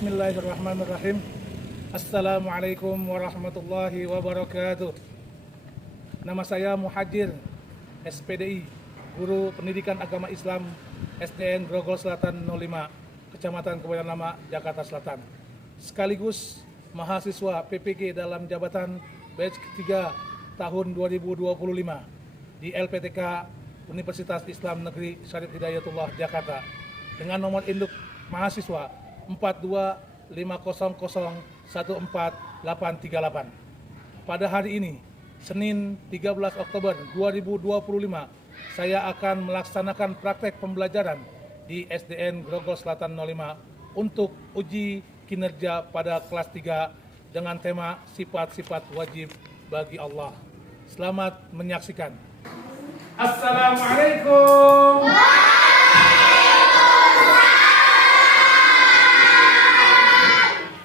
Bismillahirrahmanirrahim. Assalamualaikum warahmatullahi wabarakatuh. Nama saya Muhajir, SPDI, Guru Pendidikan Agama Islam SDN Grogol Selatan 05, Kecamatan Kebayoran Lama, Jakarta Selatan. Sekaligus mahasiswa PPG dalam jabatan batch ketiga tahun 2025 di LPTK Universitas Islam Negeri Syarif Hidayatullah Jakarta dengan nomor induk mahasiswa 4250014838. Pada hari ini, Senin 13 Oktober 2025, saya akan melaksanakan praktek pembelajaran di SDN Grogol Selatan 05 untuk uji kinerja pada kelas 3 dengan tema sifat-sifat wajib bagi Allah. Selamat menyaksikan. Assalamualaikum.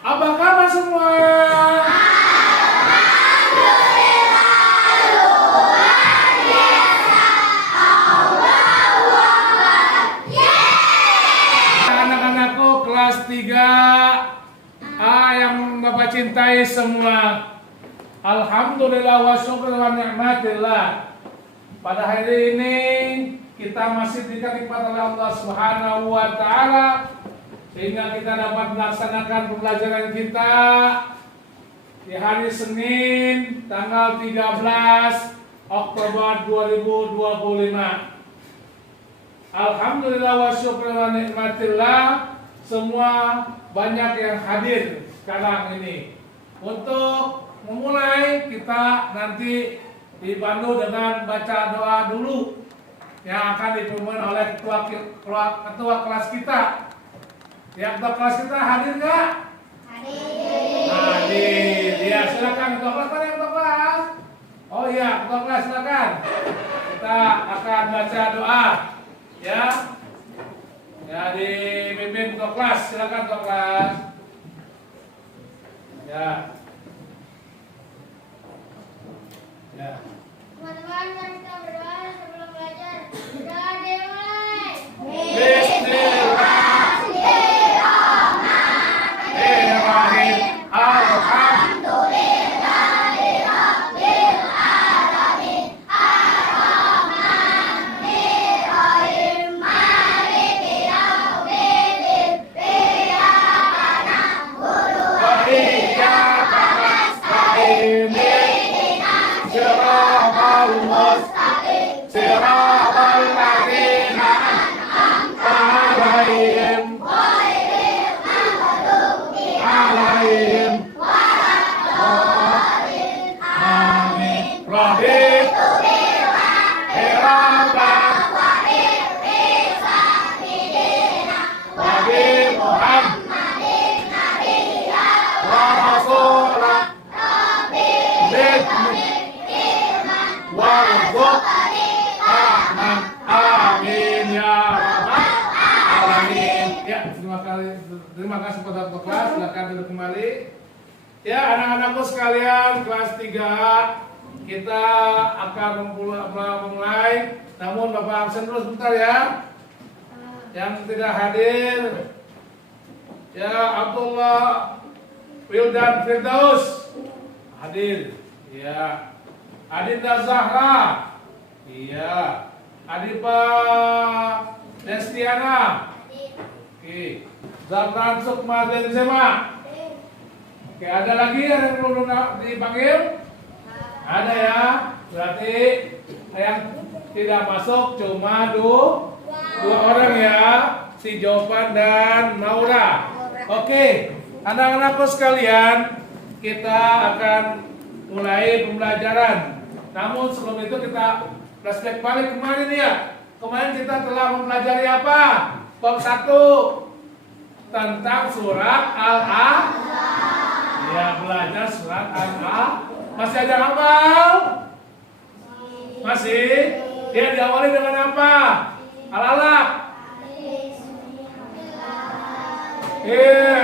Apa kabar semua? Anak-anakku kelas 3A yang Bapak cintai semua. Alhamdulillah wa syukur wa ni'matillah. Pada hari ini kita masih dikasih oleh Allah Subhanahu wa taala sehingga kita dapat melaksanakan pembelajaran kita di hari Senin tanggal 13 Oktober 2025. Alhamdulillah wa syukur wa ni'matillah, semua banyak yang hadir sekarang ini. Untuk memulai, kita nanti dipandu dengan baca doa dulu yang akan dipimpin oleh ketua kelas kita. Yang ketua kelas kita hadir nggak? Hadir. Hadir. Ya, silakan ketua kelas. Mana yang ketua kelas? Oh iya, ketua kelas silakan. Kita akan baca doa. Ya. Ya, dipimpin ketua kelas. Silakan ketua kelas. Ya. Ya. Teman-teman, mari kita berdoa sebelum belajar. Sudah dimulai. Bismillahirrahmanirrahim. Alhamdulillahirabbil alamin. Ar-Rahmanirrahim. Maliki yaumiddin. Iyyaka na'budu wa iyyaka nasta'in. Siratal mustaqim. Siratal ladzina an'amta 'alaihim. Amin. Raditu billahi rabban wa birisalitina wa bi Muhammadin nabiyyan wa rasulan bidni ilman warzuqni rahman. Amin ya rabbal alamin. Ya, terima kasih kepada kelas. Silakan duduk kembali. Ya, anak-anakku sekalian kelas 3, kita akan memulai. Namun Bapak absen dulu sebentar ya. Yang tidak hadir, ya Abdullah Wildan Firdaus hadir. Ya. Adinda Zahra. Iya. Adipa Destiana. Oke. Zafran Sukma Benzema. Oke, ada lagi yang perlu dipanggil? Ada ya. Berarti yang tidak masuk cuma dua orang ya, si Jovan dan Maura. Oke, anak-anakku sekalian, kita akan mulai pembelajaran. Namun sebelum itu kita flashback balik kemarin ya. Kemarin kita telah mempelajari apa? Bab 1 tentang surat Al-A'raf. Ya, belajar surat Al-A'raf. Masih ada hafal? Masih? Dia diawali dengan apa? Al-Alaq. Iya,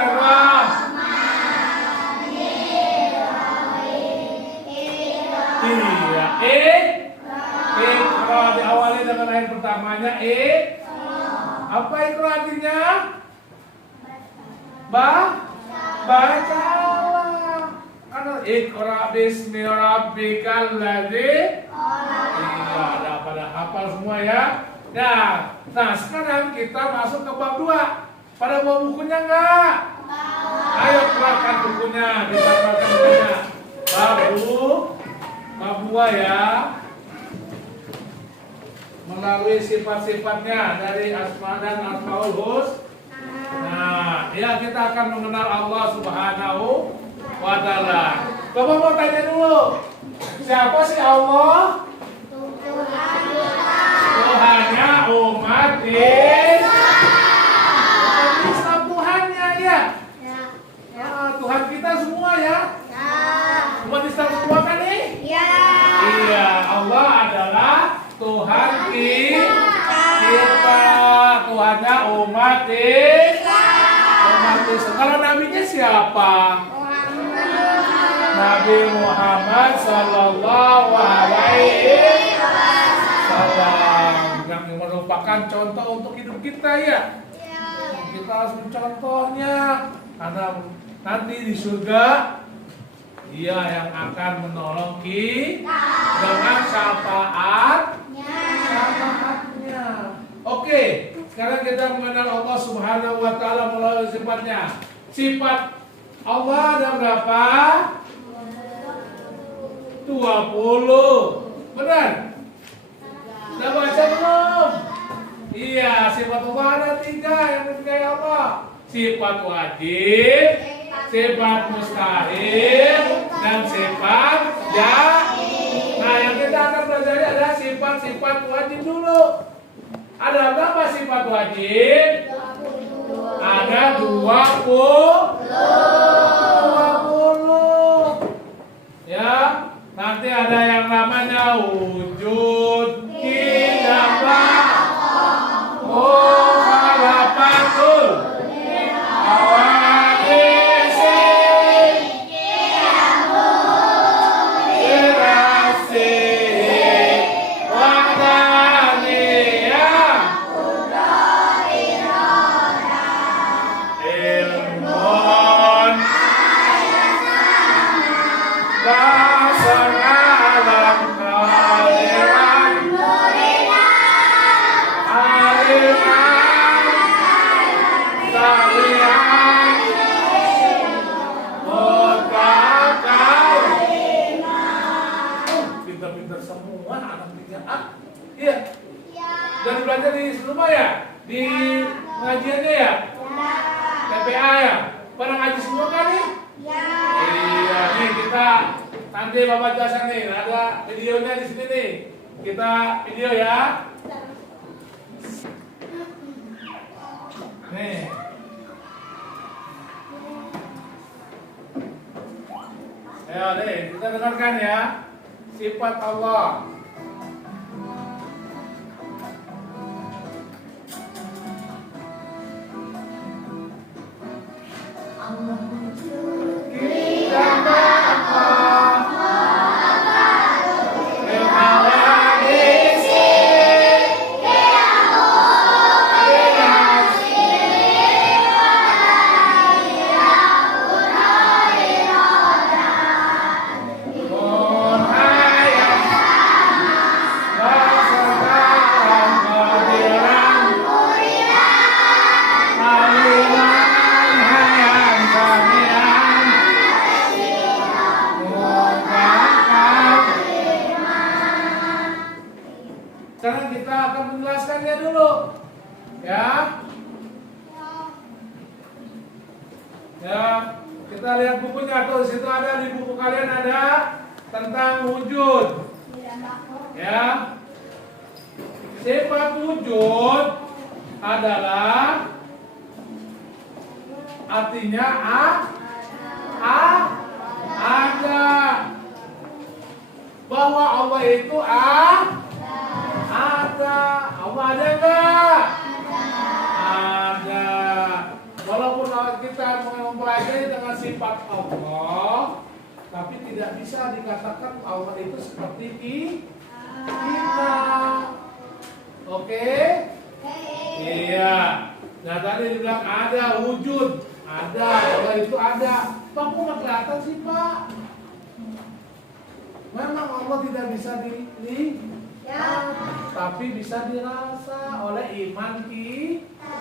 Iqra diawali dengan ayat pertamanya Apa Iqra artinya? bacalah. Karena Iqra bismi rabbikal ladzi. Iya, ada pada hafal semua ya. Nah, sekarang kita masuk ke bab 2. Pada bawa bukunya enggak? Ayo keluarkan bukunya, kita keluarkan bukunya. Bab 2 ya. Melalui sifat-sifatnya dari asma dan asmaul husna. Nah, ya kita akan mengenal Allah Subhanahu wa ta'ala. Coba mau tanya dulu. Siapa sih Allah? Tuhannya umat Islam, Tuhannya ya. Tuhan kita semua ya. Umat Islam semua kan nih? Iya, Allah adalah Tuhan kita. Tuhannya umat Islam. Kalau nabinya siapa? Nabi Muhammad Sallallahu Alaihi Wasallam, yang merupakan contoh untuk hidup kita ya. Kita harus mencontohnya, karena nanti di surga Dia yang akan menolong kita dengan syafaatnya. Oke, sekarang kita mengenal Allah Subhanahu wa ta'ala melalui sifatnya. Sifat Allah ada berapa? 20. Benar? Udah baca belum? Iya, sifat Allah ada 3 yang ditinggali Allah. Sifat wajib, sifat mustahil, dan sifat jaib. Nah, yang kita akan belajar ada sifat-sifat wajib dulu. Ada berapa sifat wajib? Ada 20. Ya, nanti ada yang namanya wujud, kitabah, mukhalafatul, awadisi, irasi, wahdaniyah, ilmun, basana alam kaliran, aliman, talian, mutakal. Pintar-pintar semua anak 3A. Iya. Udah belajar di rumah ya? Di pengajiannya ya? TPA ya? Pada ngaji semua kan nih? Iya, nih kita nanti Bapak jelasan nih, ada videonya di sini nih. Kita video ya. Nih. Ayo deh, kita dengarkan ya. Sifat Allah. Kita sekarang kita akan menjelaskannya dulu, ya. Ya, kita lihat bukunya tuh. Di situ ada, di buku kalian ada tentang wujud. Ya. Sifat wujud adalah artinya ada. Bahwa Allah itu ada. Allah ada enggak? Ada. Walaupun kita mempelajari dengan sifat Allah, tapi tidak bisa dikatakan Allah itu seperti kita. Oke? Iya. Nah, tadi dibilang ada wujud. Ada, Allah itu ada. Pak, kok nggak kelihatan sih Pak? Memang Allah tidak bisa dilihat, tapi bisa dirasa oleh iman kita.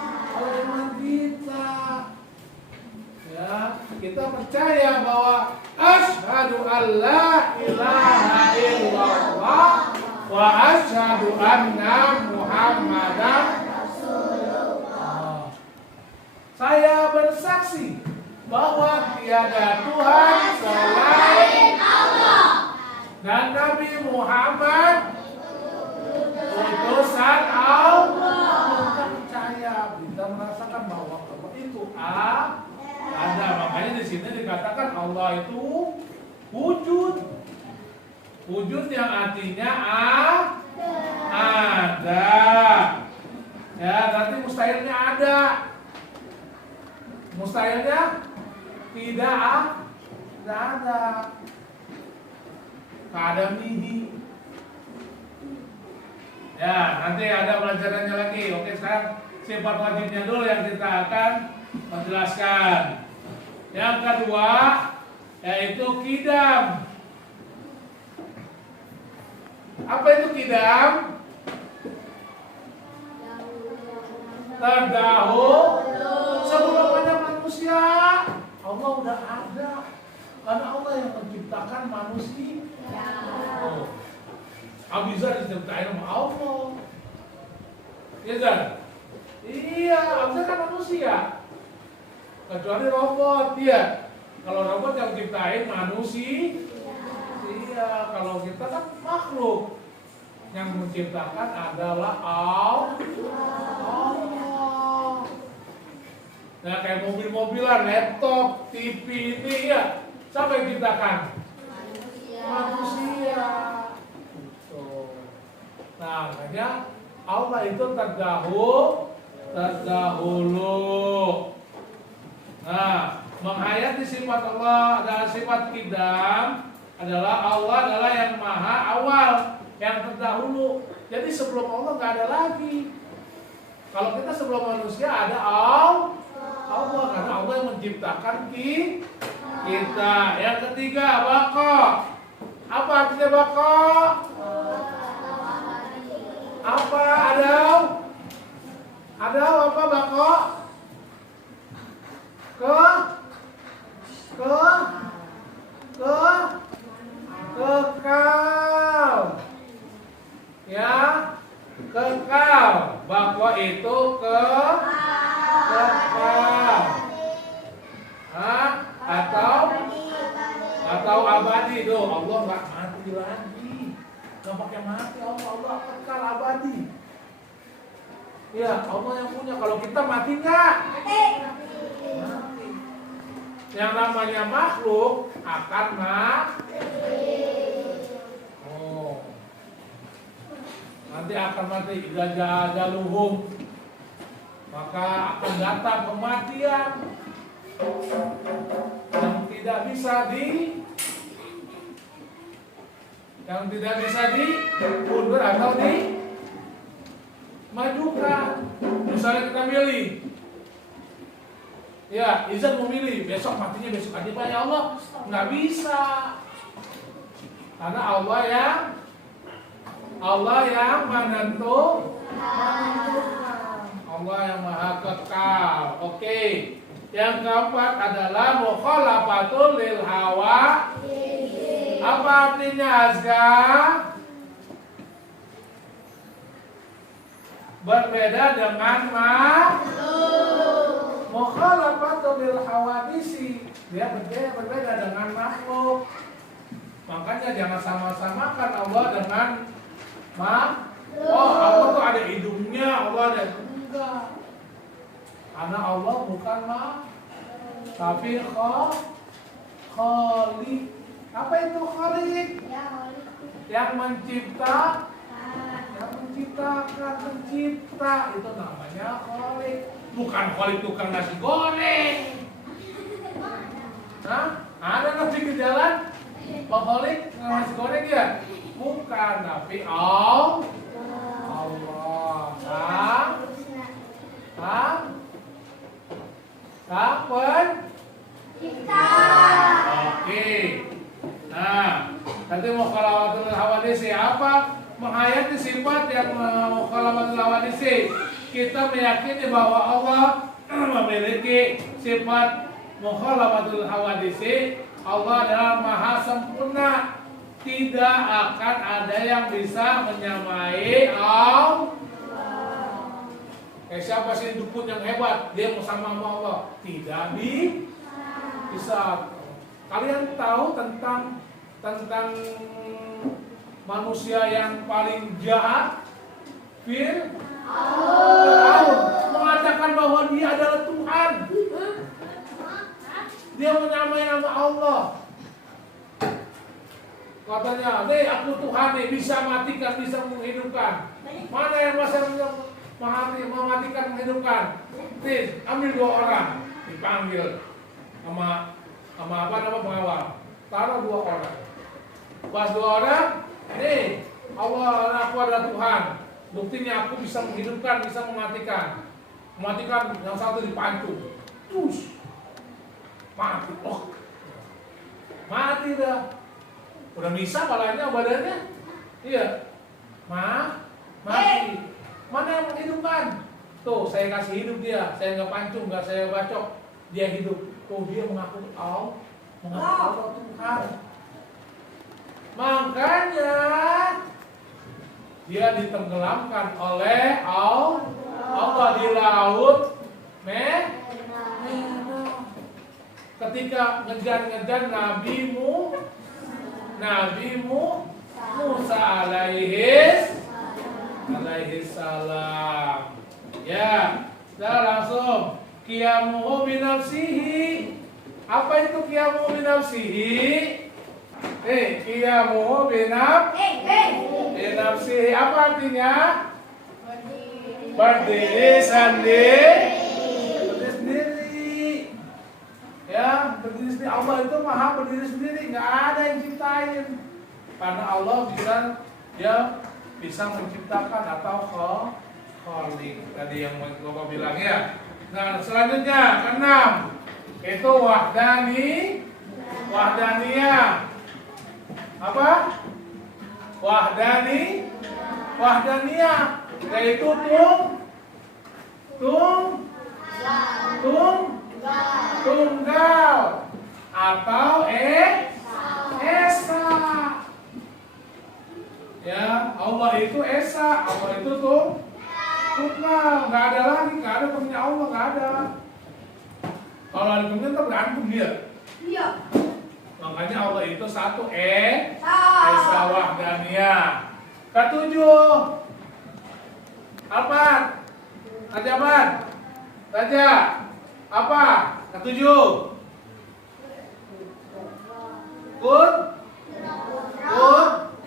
Ya, kita percaya bahwa asyhadu alla ilaha illallah wa asyhadu anna Muhammadan Rasulullah. Saya bersaksi bahwa tiada Tuhan selain Allah dan Nabi Muhammad utusan Allah. Kita percaya, kita merasakan bahwa Allah itu ada. Makanya di sini dikatakan Allah itu wujud. Wujud yang artinya ada. Ya, nanti mustahilnya ada. Mustahilnya tidak ada. Kadamihi. Ya, nanti ada pelajarannya lagi. Oke, sekarang sifat wajibnya dulu yang kita akan menjelaskan. Yang kedua yaitu kidam. Apa itu kidam? Terdahulu sebelum ada manusia, Allah udah ada. Karena Allah yang menciptakan manusia. Abizar diciptain sama Allah. Iya kan? Iya, Abizar kan manusia. Kecuali robot, iya. Kalau robot yang ciptain manusia, iya. Kalau kita kan makhluk, yang menciptakan adalah Allah. Nah, kayak mobil-mobilan, laptop, TV ini ya, siapa yang ciptakan? Manusia. Nah, makanya Allah itu terdahulu. Nah, menghayati sifat Allah dan sifat kidam adalah Allah adalah yang maha awal, yang terdahulu. Jadi sebelum Allah nggak ada lagi. Kalau kita sebelum manusia ada Allah, karena Allah yang menciptakan kita. Yang ketiga, baqa. Apa artinya baqa? Apa ada apa baqa? Kekal. Ya, kekal. Baqa itu kekal. Atau abadi tuh. Allah nggak mati lagi. Nggak pakai mati, Allah kekal abadi. Ya, Allah yang punya. Kalau kita mati nggak? Mati. Yang namanya makhluk akan mati. Oh. Nanti akan mati. Idza jaluhum, maka akan datang kematian yang tidak bisa diundur atau dimajukan. Misalnya kita milih, ya Izan memilih besok matinya besok aja Pak, ya Allah, nggak bisa, karena Allah yang menentukan, Allah yang maha kekal. Oke. Yang keempat adalah mukhalafatul lil hawa. Apa artinya Azka? Berbeda dengan mukhalafatul lil hawadisi. Dia berbeda dengan makhluk. Makanya jangan sama-samakan Allah dengan makhluk. Oh, Allah tuh ada hidungnya, Allah ada enggak. Karena Allah bukan tapi Khaliq. Apa itu Khaliq? Yang menciptakan, pencipta, itu namanya Khaliq. Bukan Khaliq tukang nasi goreng. Hah? Ada nasi di jalan? Pak Khaliq nasi goreng ya? Bukan, tapi Allah. Kapan? Kita. Oke. Nah, nanti mukhalafatul hawadits apa? Menghayati sifat yang mukhalafatul hawadits. Kita meyakini bahwa Allah memiliki sifat mukhalafatul hawadits. Allah adalah maha sempurna. Tidak akan ada yang bisa menyamai Allah. Siapa sih dukun yang hebat? Dia mau sama Allah? Tidak bisa. Kalian tahu tentang manusia yang paling jahat? Fir'aun mengatakan bahwa dia adalah Tuhan. Dia menyamai nama Allah. Katanya, aku Tuhan nih, bisa matikan, bisa menghidupkan. Mana yang bisa mematikan, menghidupkan? Nih, ambil 2 orang, dipanggil sama apa nama pengawal. Taruh 2 orang. Pas 2 orang, nih Allah, aku adalah Tuhan. Buktinya aku bisa menghidupkan, bisa mematikan. Mematikan yang satu dipancung. Terus mati. Oh, mati dah. Udah bisa palanya, badannya. Iya. Mati. Mana yang menghidupkan? Tuh, saya kasih hidup dia. Saya nggak pancung, nggak saya bacok. Dia hidup. Tuh, dia mengaku Allah Tuhan. Makanya dia ditenggelamkan oleh Allah di laut merah. Ketika ngejar Nabimu Musa alaihi salam. Ya, kita langsung qiyamuhu binafsihi. Apa itu qiyamuhu binafsihi? Qiyamuhu binafsihi. Apa artinya? Berdiri sendiri. Ya, berdiri sendiri. Allah itu maha berdiri sendiri, nggak ada yang ciptain. Karena Allah bisa menciptakan atau khaliq. Tadi yang Bapak bilang ya. Nah, selanjutnya keenam itu wahdaniyah. Apa? Wahdaniyah yaitu tunggal atau esa. Ya, Allah itu esa, Allah itu tunggal, nggak ada lagi, nggak ada temennya Allah, nggak ada. Kalau ada temennya ntar berantem dia. Iya. Makanya Allah itu satu esa wahdaniyah. Ketujuh apa? Raja apa? Ketujuh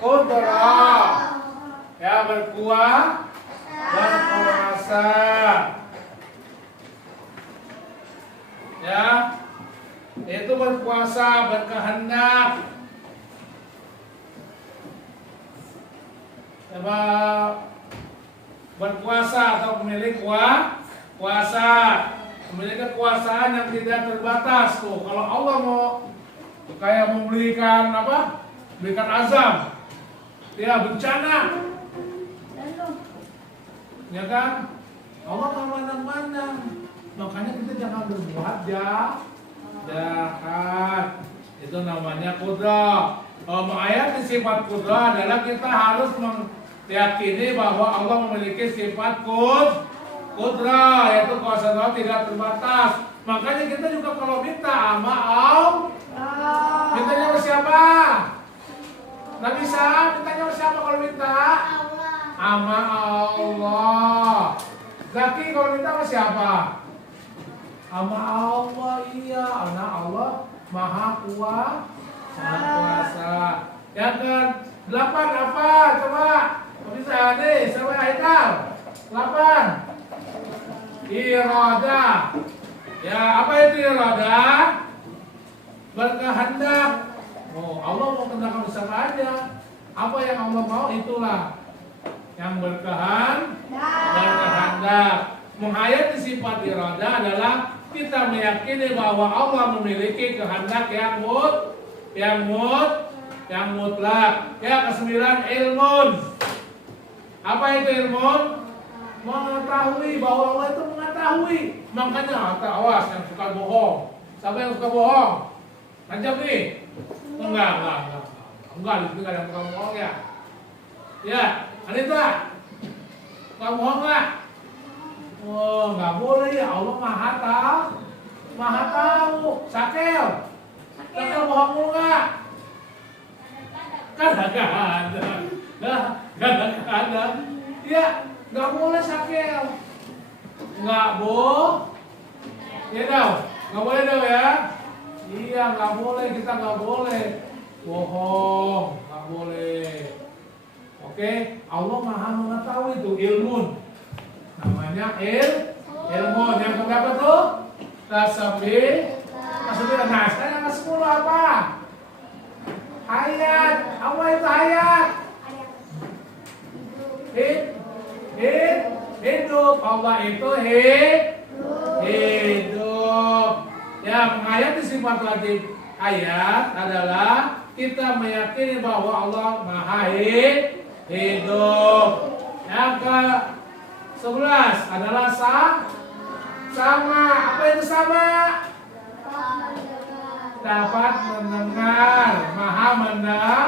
Kudrah. Ya, berkuasa. Ya, itu berkuasa, berkehendak. Coba berkuasa atau pemilik kuasa, memiliki kekuasaan yang tidak terbatas. Tuh, kalau Allah mau kayak memberikan apa? Berikan azab, ya bencana, ya kan? Allah kan mandang-mandang. Makanya kita jangan berbuat jahat. Itu namanya kudrah. Kalau menghayati sifat kudrah adalah kita harus meyakini bahwa Allah memiliki sifat kudrah, yaitu kuasa Allah tidak terbatas. Makanya kita juga kalau minta sama Allah, mintanya sama siapa? Nggak bisa, mintanya sama siapa kalau minta? Sama Allah. Zaki kalau minta sama siapa? Sama Allah, iya. Karena Allah maha kuasa. Yang ke-8 apa? Coba. Bisa nih, sama Haikal. 8. Iradah. Ya, apa itu iradah? Berkehendak. Oh, Allah mau kehendak bersama aja. Apa yang Allah mau itulah yang berkehendak. Menghayati sifat iradah adalah kita meyakini bahwa Allah memiliki kehendak yang mutlak. Ya, kesembilan ilmun. Apa itu ilmun? Mengetahui, bahwa Allah itu mengetahui. Makanya awas yang suka bohong. Siapa yang suka bohong? Tajam nih. Enggak. Enggak, di sini enggak ada yang suka bohong ya. Ya, Anita. Suka bohong enggak? Oh, enggak boleh ya. Allah Maha tahu. Sakel bohong mulu enggak? Kadang-kadang. Ya, enggak boleh Sakel. Enggak ya dong. Enggak boleh dong ya. Iya, enggak boleh, kita enggak boleh bohong, enggak boleh. Oke, Allah Maha mengetahui itu ilmun. Namanya ilmun. Yang keberapa tuh? Kesembilan. Nah, sekarang yang ke-10 apa? Hayat. Apa itu hayat? Hidup. Allah itu hidup. Ya, menghayati sifat wajib hayat adalah kita meyakini bahwa Allah Maha hidup. Yang ke-11 adalah sama. Apa itu sama? Dapat mendengar. Maha mendengar.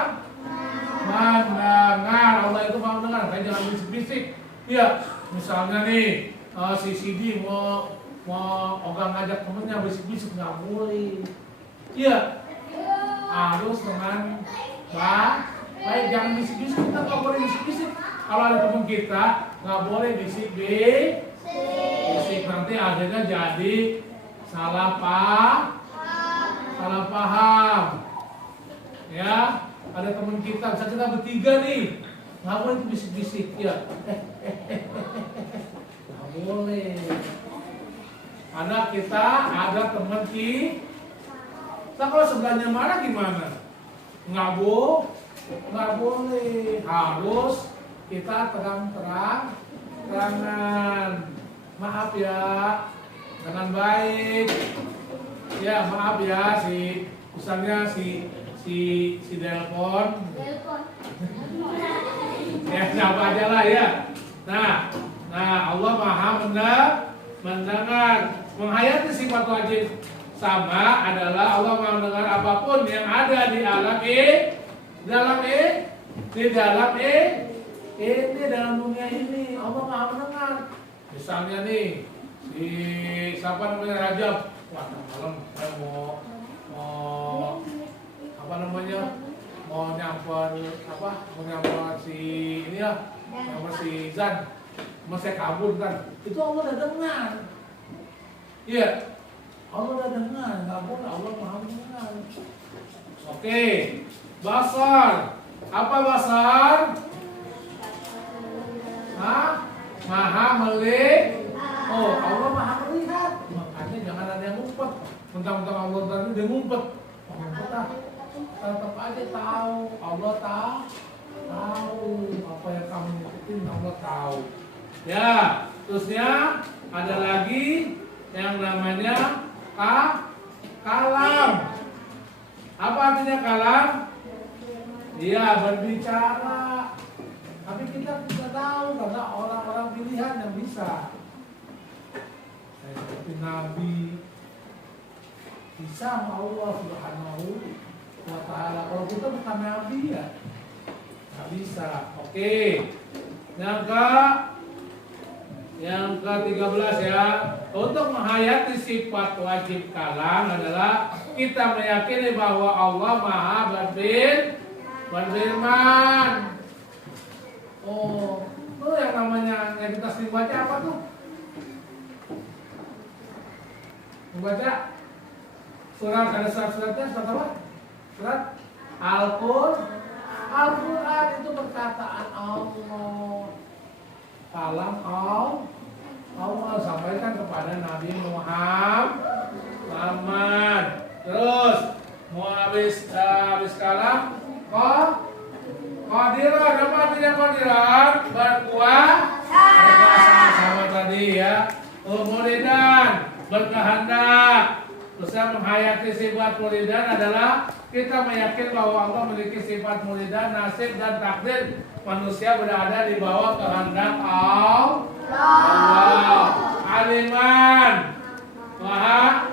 Allah itu maha mendengar. Kayak jangan bisik-bisik. Ya, misalnya nih si Sidi mau ogah ngajak temennya bisik-bisik, nggak boleh. Iya, harus dengan baik, jangan bisik-bisik. Kita nggak boleh bisik-bisik. Kalau ada teman kita nggak boleh bisik, nanti akhirnya jadi salah paham. Ya, ada teman kita, bisa kita bertiga nih, nggak boleh itu bisik-bisik ya. Nggak boleh. Karena kita ada teman kita, kalau sebelahnya marah gimana? Nggak boleh. Harus kita terangan. Maaf ya, dengan baik. Ya, maaf ya misalnya si telepon. Ya, siapa aja lah ya. Nah, Allah Maha mendengar. Menghayati sifat wajib sama adalah Allah Maha mendengar apapun yang ada di alam dalam dunia ini. Allah Maha mendengar. Misalnya nih, siapa namanya Rajab. Wah, malam saya mau nyamper si ini ya, nyamper si Zan, mau saya kabur kan, itu Allah udah dengar. Iya, Allah udah dengar, nggak boleh, Allah Maha mendengar. Oke, basar, apa basar? Maha melihat. Oh, Allah Maha melihat. Makanya jangan ada yang ngumpet. Mentang-mentang Allah tadi dia ngumpet. Tetap aja tahu. Allah tahu apa yang kamu ngikutin, Allah tahu. Ya, terusnya ada lagi yang namanya kalam. Apa artinya kalam? Dia berbicara. Tapi kita tidak tahu karena orang-orang pilihan yang bisa. Seperti Nabi bisa Allah Subhanahu wa ta'ala. Kalau kita bukan Nabi ya nggak bisa. Oke. Yang ke-13 ya. Untuk menghayati sifat wajib kalam adalah kita meyakini bahwa Allah Maha berfirman. Oh, itu yang namanya yang kita sering baca apa tuh? Membaca surat, ada surat-suratnya, surat apa? Surat Al-Quran itu perkataan Allah. Kalam Allah sampaikan kepada Nabi Muhammad. Terus mau habis kalam qadiran. Apa artinya qadiran? Berkuasa sama tadi ya. muridan, berkehendak. Terusnya menghayati sifat muridan adalah kita meyakini bahwa Allah memiliki sifat muridan, nasib dan takdir manusia berada di bawah kehendak Allah. Aliman, maha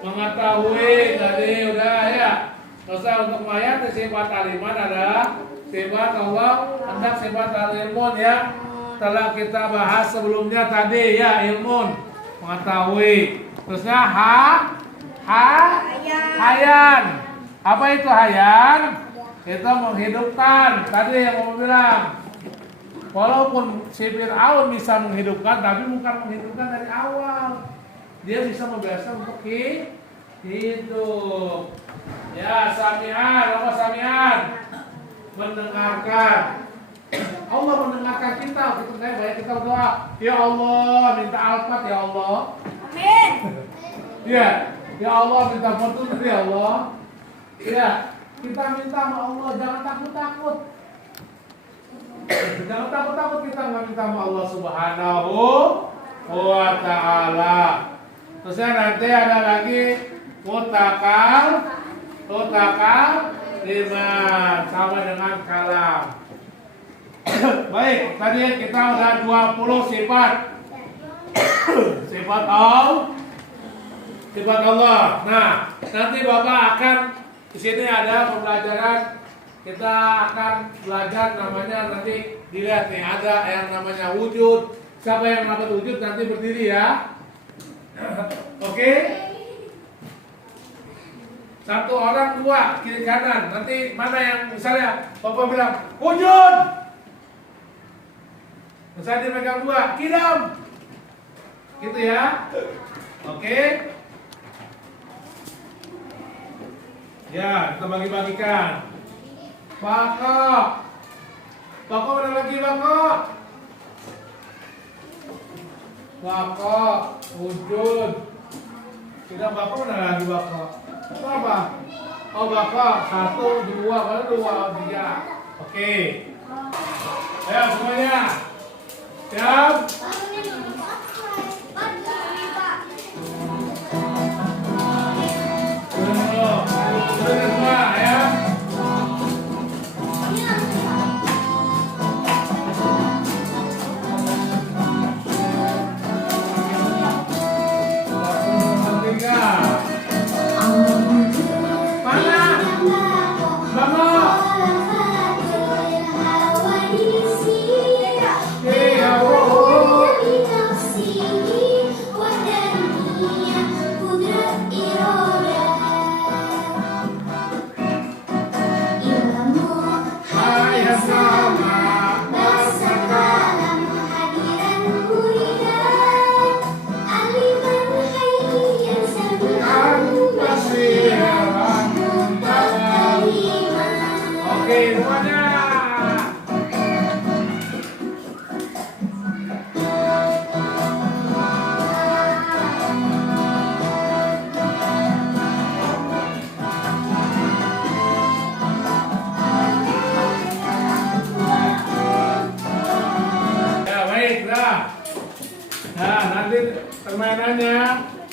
mengetahui. Tadi udah ya. Terusnya untuk menghayati sifat aliman adalah sifat Allah, hendak sifat al-ilmun ya. Telah kita bahas sebelumnya tadi ya, ilmun, mengetahui. Terusnya hayan. Apa itu hayan? Itu menghidupkan. Tadi yang mau bilang, walaupun si Fir'aun bisa menghidupkan, tapi bukan menghidupkan dari awal. Dia bisa membiasakan untuk hidup. Ya, sami'an. Apa sami'an? Mendengarkan. Allah mendengarkan kita. Ketika banyak kita berdoa, ya Allah, minta alfat ya Allah. Amin. Ya, ya Allah minta petunjuk ya Allah. Ya, kita minta sama Allah, jangan takut-takut. Jangan takut-takut kita minta sama Allah Subhanahu wa ta'ala. Terusnya nanti ada lagi mutakal liman, sama dengan kalam. Baik, tadi kita udah 20 sifat. Sifat Allah. Nah, nanti Bapak akan di sini ada pembelajaran. Kita akan belajar namanya, nanti dilihat nih, ada yang namanya wujud. Siapa yang dapat wujud nanti berdiri ya. Oke? Satu orang, dua, kiri kanan. Nanti mana yang misalnya Bapak bilang wujud, misalnya dia megang dua, kidam, gitu ya. Oke? Ya, kita bagi-bagikan. Bakok mana lagi bakok? Bakok, wujud. Tidak bakok mana lagi bakok? Itu apa? Oh bakok, 1, 2, mana 2, 3. Oke. Ayo semuanya. Siap? Semua ya. Oke, semuanya. Ya, baik, dah. Nah, nanti permainannya,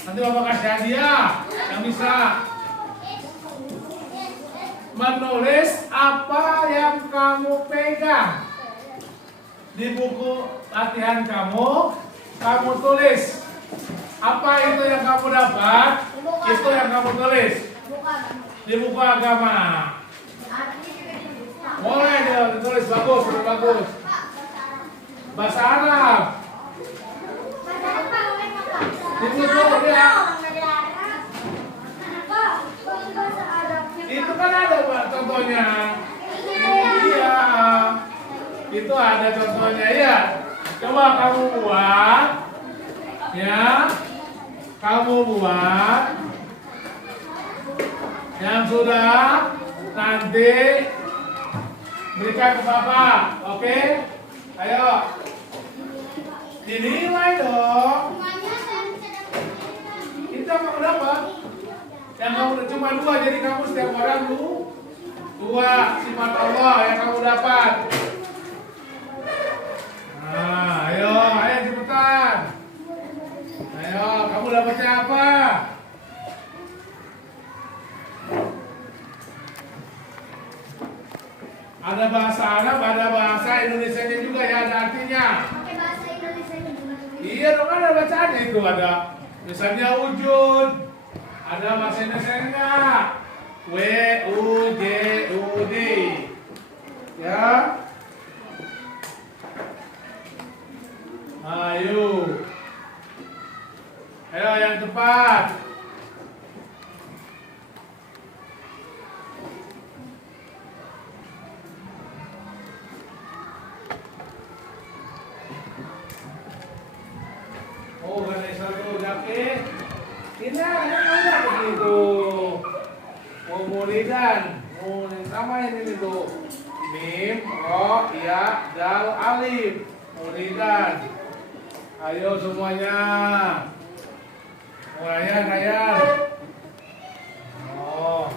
nanti Bapak kasih hadiah yang bisa menulis apa yang kamu pegang di buku latihan kamu tulis apa itu yang kamu dapat, itu yang kamu tulis di buku agama. Boleh ditulis, bagus, bagus. Bahasa Arab di buku ya. Itu kan ada Pak contohnya. Iya. Itu ada contohnya ya. Coba kamu buat. Ya. Kamu buat. Yang sudah nanti berikan ke Bapak. Oke? Ayo. Dinilai dong. Itu kamu dapat. Yang kamu cuma 2, jadi kamu setiap orang 2 sifat Allah yang kamu dapat. Nah, ayo cepetan. Ayo, kamu dapatnya apa? Ada bahasa Arab, ada bahasa Indonesianya juga ya, ada artinya. Pakai bahasa Indonesia juga. Iya dong, ada bacaannya itu ada. Misalnya wujud, ada bahasa Indonesia enggak? W U J U D. Ya. Ayo. Ayo yang tepat. Oh, Ganesha tuh Jaki. Ini ada begitu. Oh, Muridan. Oh, yang sama ini tuh. Mim, Ro, Ya, Dal, Alif. Muridan. Ayo semuanya. Rayyan, Rayyan. Oh.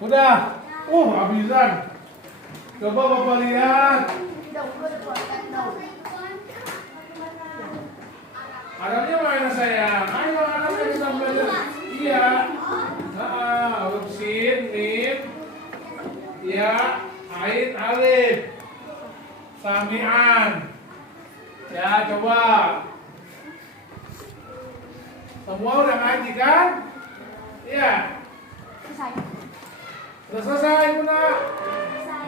Udah. Habisan. Coba Bapak lihat. Arabnya mana sayang? Ayo anaknya bisa belajar. Iya. Huruf sin, mim, ya, ain, alif. Sami'an. Ya, coba. Semua udah ngaji kan? Iya. Sudah selesai, Guna.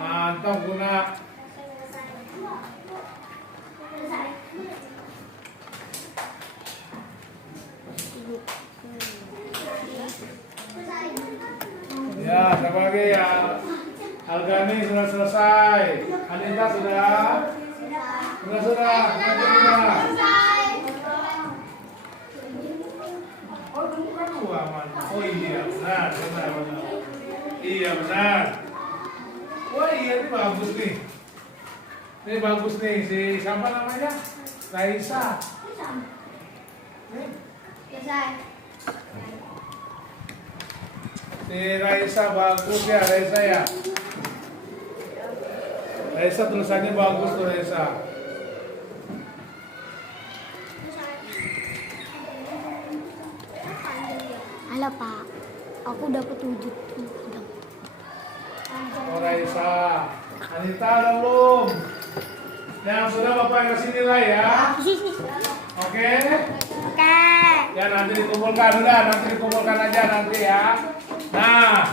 Mantap, Guna. Ya, siapa lagi ya? Algani sudah selesai. Anita sudah? Sudah. Nanti kita. Oh, kamu kan aman. Oh iya, benar. Iya, benar. Wah iya, ini bagus nih. Ini bagus nih, si siapa namanya? Raisa. Nih. Si Raisa bagus ya, Raisa ya. Raisa tulisannya bagus tuh Raisa. Halo Pak, aku dapat wujud. Oh Raisa, Anita ada belum? Yang sudah Bapak kasih nilai ya. Oke? Oke. Ya nanti dikumpulkan, udah nanti dikumpulkan aja nanti ya. Nah,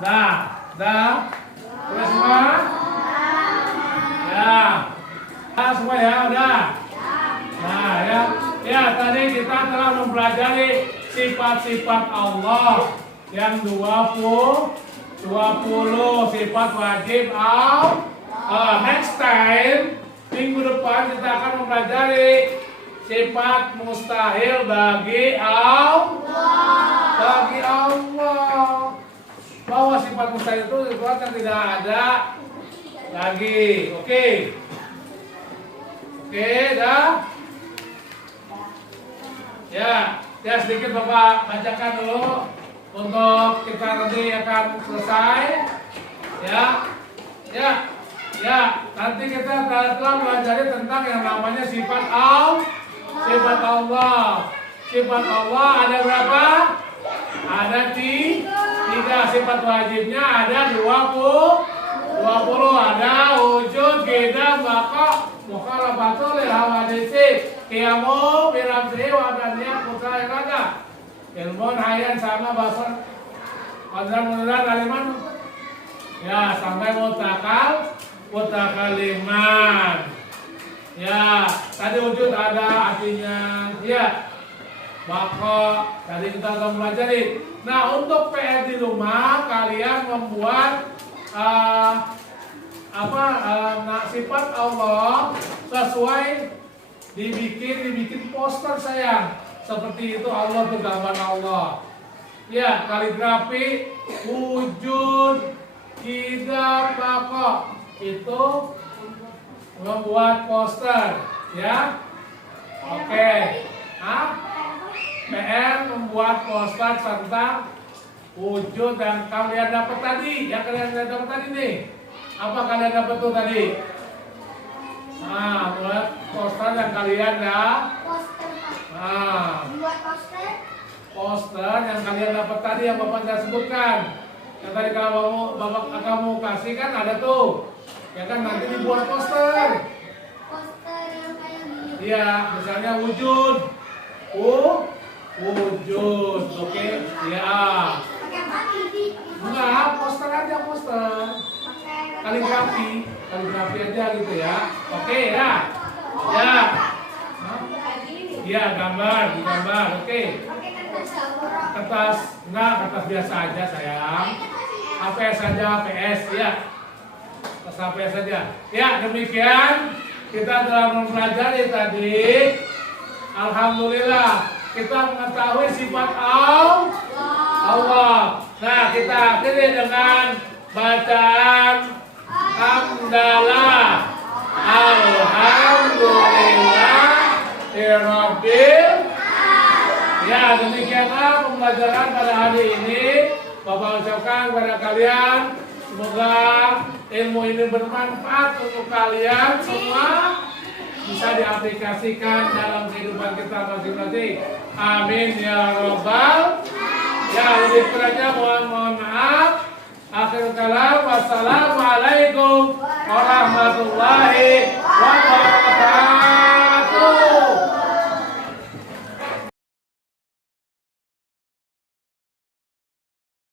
dah, udah semua? Ya, semua ya, udah. Nah ya tadi kita telah mempelajari sifat-sifat Allah yang 20 sifat wajib Allah. Next time minggu depan kita akan mempelajari sifat mustahil bagi Allah. Bahwa sifat mustahil itu sesuatu yang tidak ada lagi. Oke, dah. Ya sedikit Bapak bacakan dulu untuk kita nanti akan selesai. Ya, nanti kita telah belajar tentang yang namanya sifat Allah. Sifat Allah ada berapa? Ada 3. Sifat wajibnya ada 20. Ada wujud, qidam, baqa, mukhalafatul lil hawaditsi, qiyamu bi nafsihi wa daniyah putra irada. Ilmun hayyan sama basar. Qadran aliman. Ya, sampai mutakaliman. Ya, tadi wujud ada artinya. Ya. Maka tadi kita akan pelajari. Nah, untuk PR di rumah kalian membuat sifat Allah sesuai dibikin poster sayang. Seperti itu Allah tuh gambar Allah. Ya, kaligrafi, wujud, qidam, baqa. Itu membuat poster, ya. Oke. PR membuat poster tentang wujud yang kalian dapat tadi. Yang kalian dapat tadi nih. Apa kalian dapat tuh tadi? Nah, buat poster yang kalian ya. Poster, Pak. Nah, Buat poster. poster yang kalian dapat tadi yang Bapak sudah sebutkan. Yang tadi kalau Bapak kamu kasih kan ada tuh. Ya kan nanti dibuat poster. Poster yang kayak gini. Iya, misalnya wujud. Wujud. Oke. Ya. Pakai apa? Enggak, poster aja poster. Pakai Kaligrafi aja gitu ya. Oke ya. Ya. Hah? Iya, digambar. Oke. pakai kertas borok. Kertas, enggak, kertas biasa aja sayang. APS saja, APS ya. Kertas APS saja. Ya, demikian kita telah mempelajari tadi. Alhamdulillah kita mengetahui sifat Allah. Nah, kita akhiri dengan bacaan hamdalah. Alhamdulillah Rabbil. Ya, demikianlah pembelajaran pada hari ini. Bapak ucapkan kepada kalian, semoga ilmu ini bermanfaat untuk kalian semua, bisa diaplikasikan dalam kehidupan kita masing-masing. Amin ya robbal. Ya, lebih kurangnya mohon maaf. Akhir kalam, wassalamualaikum warahmatullahi